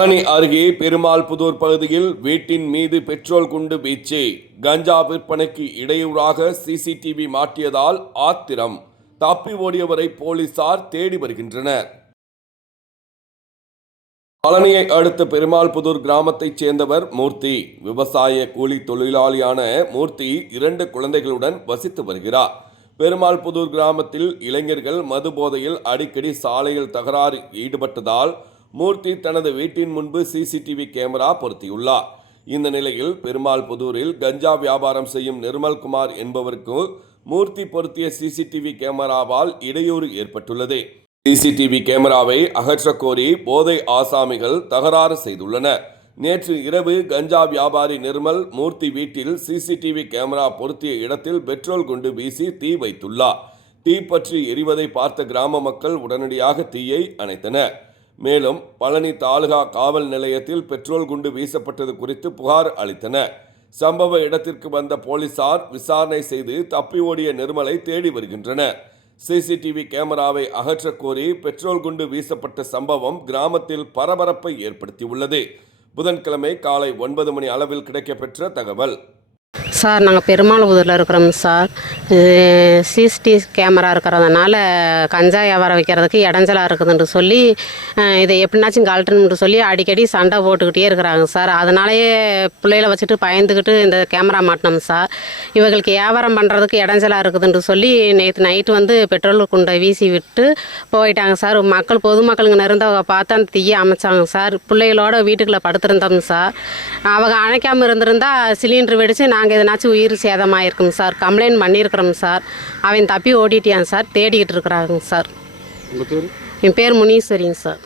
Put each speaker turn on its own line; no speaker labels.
பழனி அருகே பெருமாள் புதூர் பகுதியில் வீட்டின் மீது பெட்ரோல் குண்டு வீச்சு. கஞ்சா விற்பனைக்கு இடையூறாக சிசிடிவி மாட்டியதால் ஆத்திரம். தப்பி ஓடியவரை போலீசார் தேடி வருகின்றனர். பழனியை அடுத்த பெருமாள் புதூர் கிராமத்தைச் சேர்ந்தவர் மூர்த்தி. விவசாய கூலி தொழிலாளியான மூர்த்தி இரண்டு குழந்தைகளுடன் வசித்து வருகிறார். பெருமாள் புதூர் கிராமத்தில் இளைஞர்கள் மது போதையில் அடிக்கடி சாலையில் தகராறு ஈடுபட்டதால் மூர்த்தி தனது வீட்டின் முன்பு சிசிடிவி கேமரா பொருத்தியுள்ளார். இந்த நிலையில் பெருமாள் புதூரில் கஞ்சா வியாபாரம் செய்யும் நிர்மல்குமார் என்பவருக்கு மூர்த்தி பொருத்திய சிசிடிவி கேமராவால் இடையூறு ஏற்பட்டுள்ளது. சிசிடிவி கேமராவை அகற்றக் கோரி போதை ஆசாமிகள் தகராறு செய்துள்ளனர். நேற்று இரவு கஞ்சா வியாபாரி நிர்மல் மூர்த்தி வீட்டில் சிசிடிவி கேமரா பொருத்திய இடத்தில் பெட்ரோல் குண்டு வீசி தீ வைத்துள்ளார். தீ பற்றி எரிவதை பார்த்த கிராம மக்கள் உடனடியாக தீயை அணைத்தனர். மேலும் பழனி தாலுகா காவல் நிலையத்தில் பெட்ரோல் குண்டு வீசப்பட்டது குறித்து புகார் அளித்தனர் சம்பவ இடத்திற்கு வந்த போலீசார் விசாரணை செய்து தப்பி ஓடிய நிர்மலை தேடி வருகின்றனர் சிசிடிவி கேமராவை அகற்றக்கோரி பெட்ரோல் குண்டு வீசப்பட்ட சம்பவம் கிராமத்தில் பரபரப்பை ஏற்படுத்தியுள்ளது. புதன்கிழமை காலை ஒன்பது மணி அளவில் கிடைக்கப்பெற்ற தகவல்.
சார் நாங்கள் பெருமாள்புதூரில் இருக்கிறோம் சார். சிசிடி கேமரா இருக்கிறதுனால கஞ்சா வியாபாரம் வைக்கிறதுக்கு இடைஞ்சலாக இருக்குதுன்னு சொல்லி இதை எப்படினாச்சும் கழட்டணும்னு சொல்லி அடிக்கடி சண்டை போட்டுக்கிட்டே இருக்கிறாங்க சார். அதனாலேயே பிள்ளைகளை வச்சுட்டு பயந்துக்கிட்டு இந்த கேமரா மாட்டினோம் சார். இவங்களுக்கு வியாபாரம் பண்ணுறதுக்கு இடைஞ்சலாக இருக்குதுன்னு சொல்லி நேற்று நைட்டு வந்து பெட்ரோல் குண்டை வீசி விட்டு போயிட்டாங்க சார். மக்கள் பொதுமக்களுங்க நிறந்தவங்க பார்த்து அந்த தீயை அமைச்சாங்க சார். பிள்ளைகளோட வீட்டுக்குள்ளே படுத்திருந்தோம் சார். அவங்க அணைக்காமல் இருந்திருந்தால் சிலிண்டர் வெடித்து நாங்கள் இதை எதனாச்சும் உயிர் சேதமாயிருக்கும் சார். கம்ப்ளைண்ட் பண்ணியிருக்கிறோம் சார். அவன் தப்பி ஓடிட்டியான் சார். தேடிக்கிட்டு இருக்கிறாங்க சார். என் பேர் முனீஸ்வரிங்க சார்.